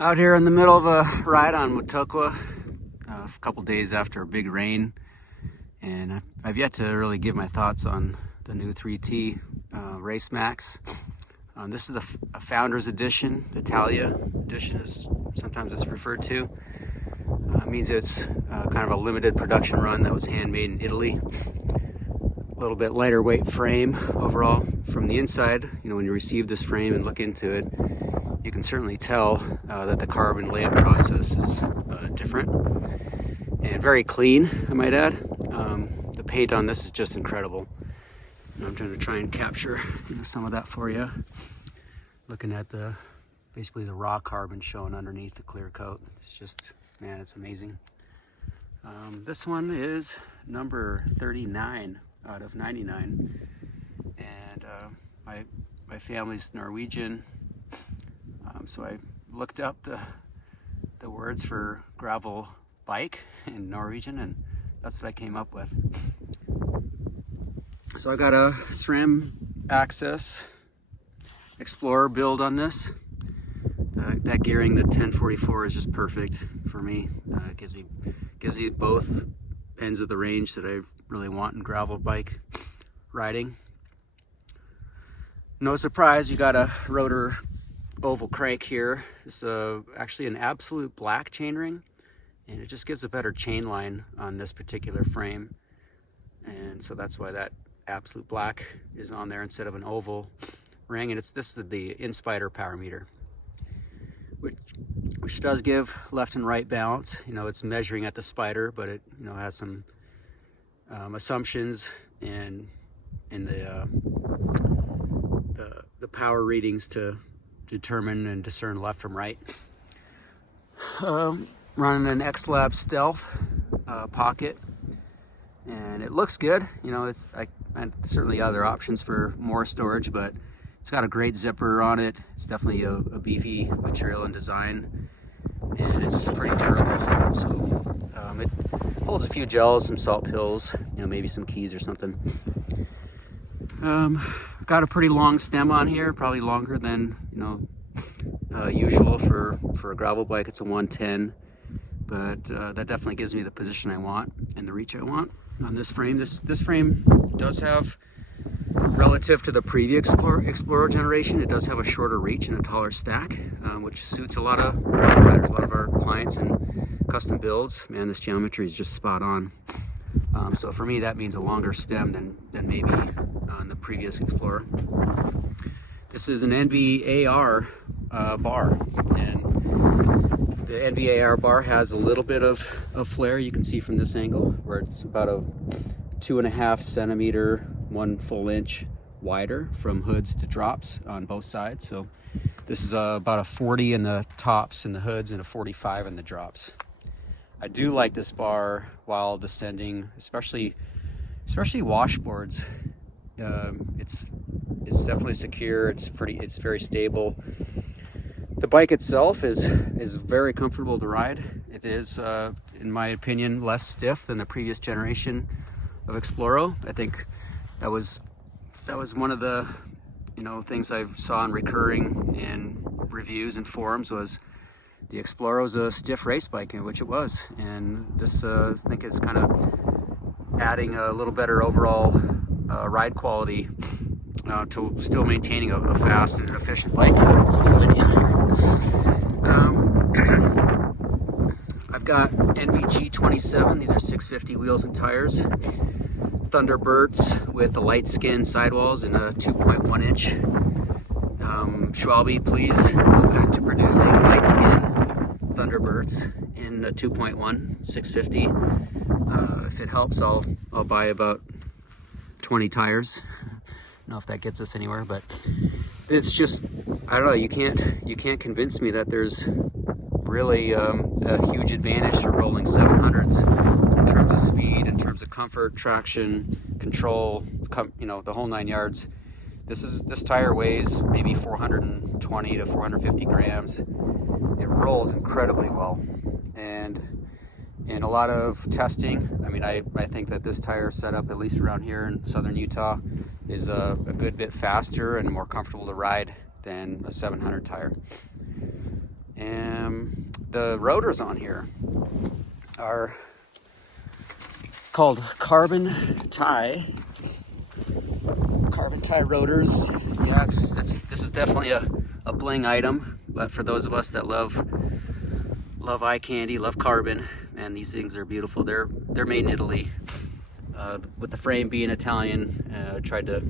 Out here in the middle of a ride on Motokwa, a couple days after a big rain, and I've yet to really give my thoughts on the new 3T RaceMax. This is a Founders Edition, Italia Edition is sometimes it's referred to. It means it's kind of a limited production run that was handmade in Italy. A little bit lighter weight frame overall. From the inside, when you receive this frame and look into it, you can certainly tell that the carbon layup process is different and very clean, I might add. The paint on this is just incredible. And I'm trying to capture some of that for you. Looking at basically the raw carbon shown underneath the clear coat. It's just, man, it's amazing. This one is number 39 out of 99. And my family's Norwegian. So I looked up the words for gravel bike in Norwegian, and that's what I came up with. So I got a SRAM AXS Explorer build on this. That gearing, the 1044, is just perfect for me. It gives me both ends of the range that I really want in gravel bike riding. No surprise, you got a Rotor oval crank here. This is actually an absolute black chainring, and it just gives a better chain line on this particular frame, and so that's why that absolute black is on there instead of an oval ring. And this is the INSpider power meter, which does give left and right balance. It's measuring at the spider, but it has some assumptions in the power readings to determine and discern left from right. Running an XLab Stealth pocket, and it looks good. It's certainly other options for more storage, but it's got a great zipper on it. It's definitely a beefy material and design, and it's pretty durable. So it holds a few gels, some salt pills, maybe some keys or something. Got a pretty long stem on here, probably longer than usual for a gravel bike. It's a 110, but that definitely gives me the position I want and the reach I want on this frame. This frame does have, relative to the previous Explorer generation, it does have a shorter reach and a taller stack, which suits a lot of riders, a lot of our clients and custom builds. Man, this geometry is just spot on. So for me, that means a longer stem than maybe on the previous Explorer. This is an Enve AR bar, and the Enve AR bar has a little bit of flare. You can see from this angle where it's about a 2.5 centimeter, 1 full inch wider from hoods to drops on both sides. So this is about a 40 in the tops and the hoods and a 45 in the drops. I do like this bar while descending, especially washboards. It's definitely secure. It's very stable. The bike itself is very comfortable to ride. It is, in my opinion, less stiff than the previous generation of Exploro. I think that was one of the things I saw in recurring in reviews and forums was the Exploro was a stiff race bike, which it was, and this I think is kind of adding a little better overall ride quality to still maintaining a fast and efficient bike. I've got Enve G27. These are 650 wheels and tires. Thunderbolts with the light skin sidewalls and a 2.1 inch. Schwalbe, please go back to producing light skin Thunderbolts in a 2.1 650. If it helps, I'll buy about 20 tires. I don't know if that gets us anywhere, but it's just, I don't know, you can't convince me that there's really a huge advantage to rolling 700s in terms of speed, in terms of comfort, traction, control, the whole 9 yards. This tire weighs maybe 420 to 450 grams. It rolls incredibly well, and in a lot of testing, I think that this tire setup, at least around here in southern Utah, is a good bit faster and more comfortable to ride than a 700 tire. the rotors on here are called carbon tie rotors. Yeah, this is definitely a bling item, but for those of us that love eye candy, love carbon, man, these things are beautiful. They're made in Italy. With the frame being Italian, tried to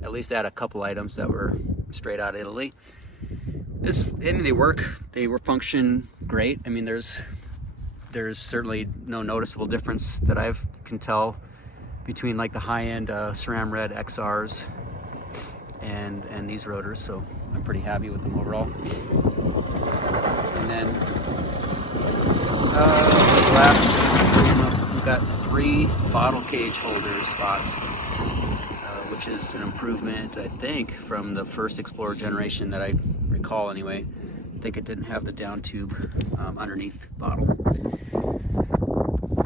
at least add a couple items that were straight out of Italy. They work. They function great. I mean, there's certainly no noticeable difference that I can tell between like the high-end SRAM red XRs and these rotors, so I'm pretty happy with them overall. And then left, we've got 3 bottle cage holder spots, which is an improvement, I think, from the first Explorer generation that I recall anyway. I think it didn't have the down tube underneath bottle.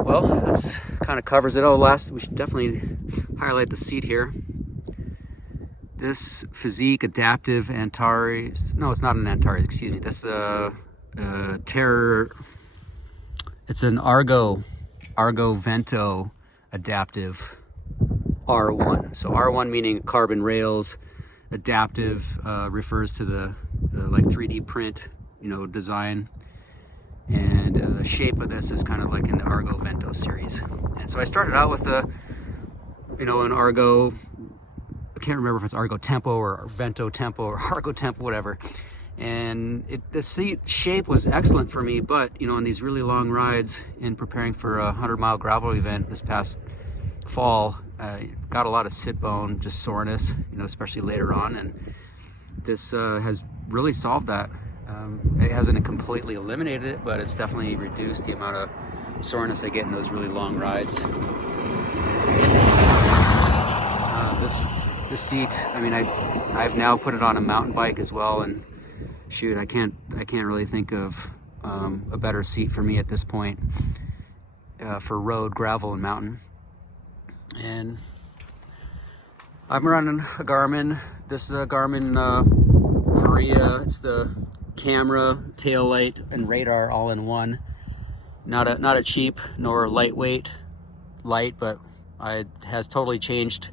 Well, that's kind of covers it. Oh, we should definitely highlight the seat here. This Fizik adaptive Antares, no, it's not an Antares, excuse me. This it's an Argo Vento adaptive R1. So R1 meaning carbon rails, adaptive refers to the like 3D print, design. And the shape of this is kind of like in the Argo Vento series. And so I started out with an Argo, I can't remember if it's Argo Tempo or Vento Tempo or Argo Tempo, whatever. And the seat shape was excellent for me, but on these really long rides in preparing for a 100-mile gravel event this past fall, got a lot of sit bone, just soreness, especially later on. And this has really solved that. It hasn't completely eliminated it, but it's definitely reduced the amount of soreness I get in those really long rides. This seat, I mean, I've now put it on a mountain bike as well, and shoot, I can't really think of a better seat for me at this point for road, gravel, and mountain. And I'm running a Garmin. This is a Garmin Varia. It's the camera, tail light, and radar all in one. Not a cheap nor lightweight light, but it has totally changed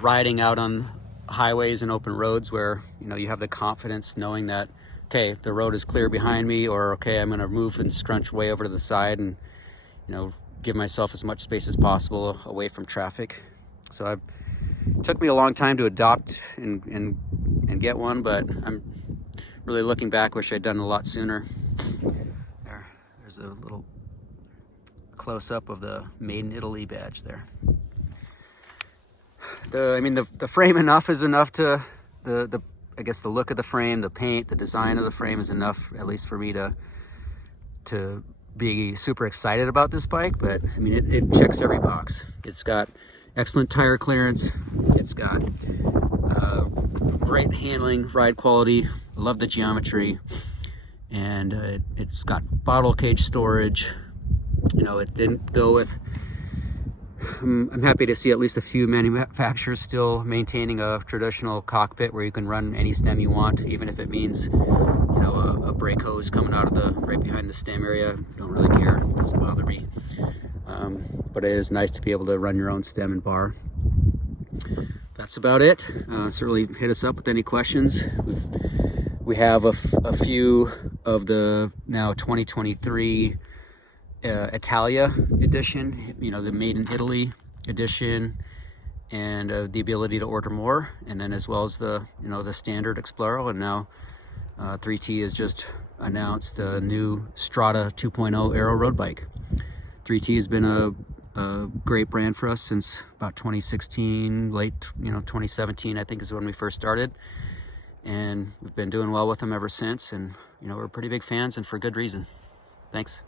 riding out on highways and open roads where you have the confidence knowing that, okay, the road is clear behind me, or okay, I'm going to move and scrunch way over to the side and give myself as much space as possible away from traffic. So it took me a long time to adopt and get one, but I'm really looking back, wish I'd done it a lot sooner. There's a little close-up of the Made in Italy badge there. The frame is enough to, I guess the look of the frame, the paint, the design of the frame is enough, at least for me to be super excited about this bike. But I mean, it checks every box. It's got excellent tire clearance. It's got great handling, ride quality. I love the geometry, and it's got bottle cage storage. It didn't go with. I'm happy to see at least a few manufacturers still maintaining a traditional cockpit where you can run any stem you want, even if it means a brake hose coming out of right behind the stem area. Don't really care, it doesn't bother me. But it is nice to be able to run your own stem and bar. That's about it. Certainly hit us up with any questions. We have a few of the now 2023 Italia edition, the Made in Italy edition, and the ability to order more, and then as well as the standard Exploro. And now 3T has just announced a new Strada 2.0 aero road bike. 3T has been a great brand for us since about 2016, late 2017 I think is when we first started, and we've been doing well with them ever since. And we're pretty big fans, and for good reason. Thanks.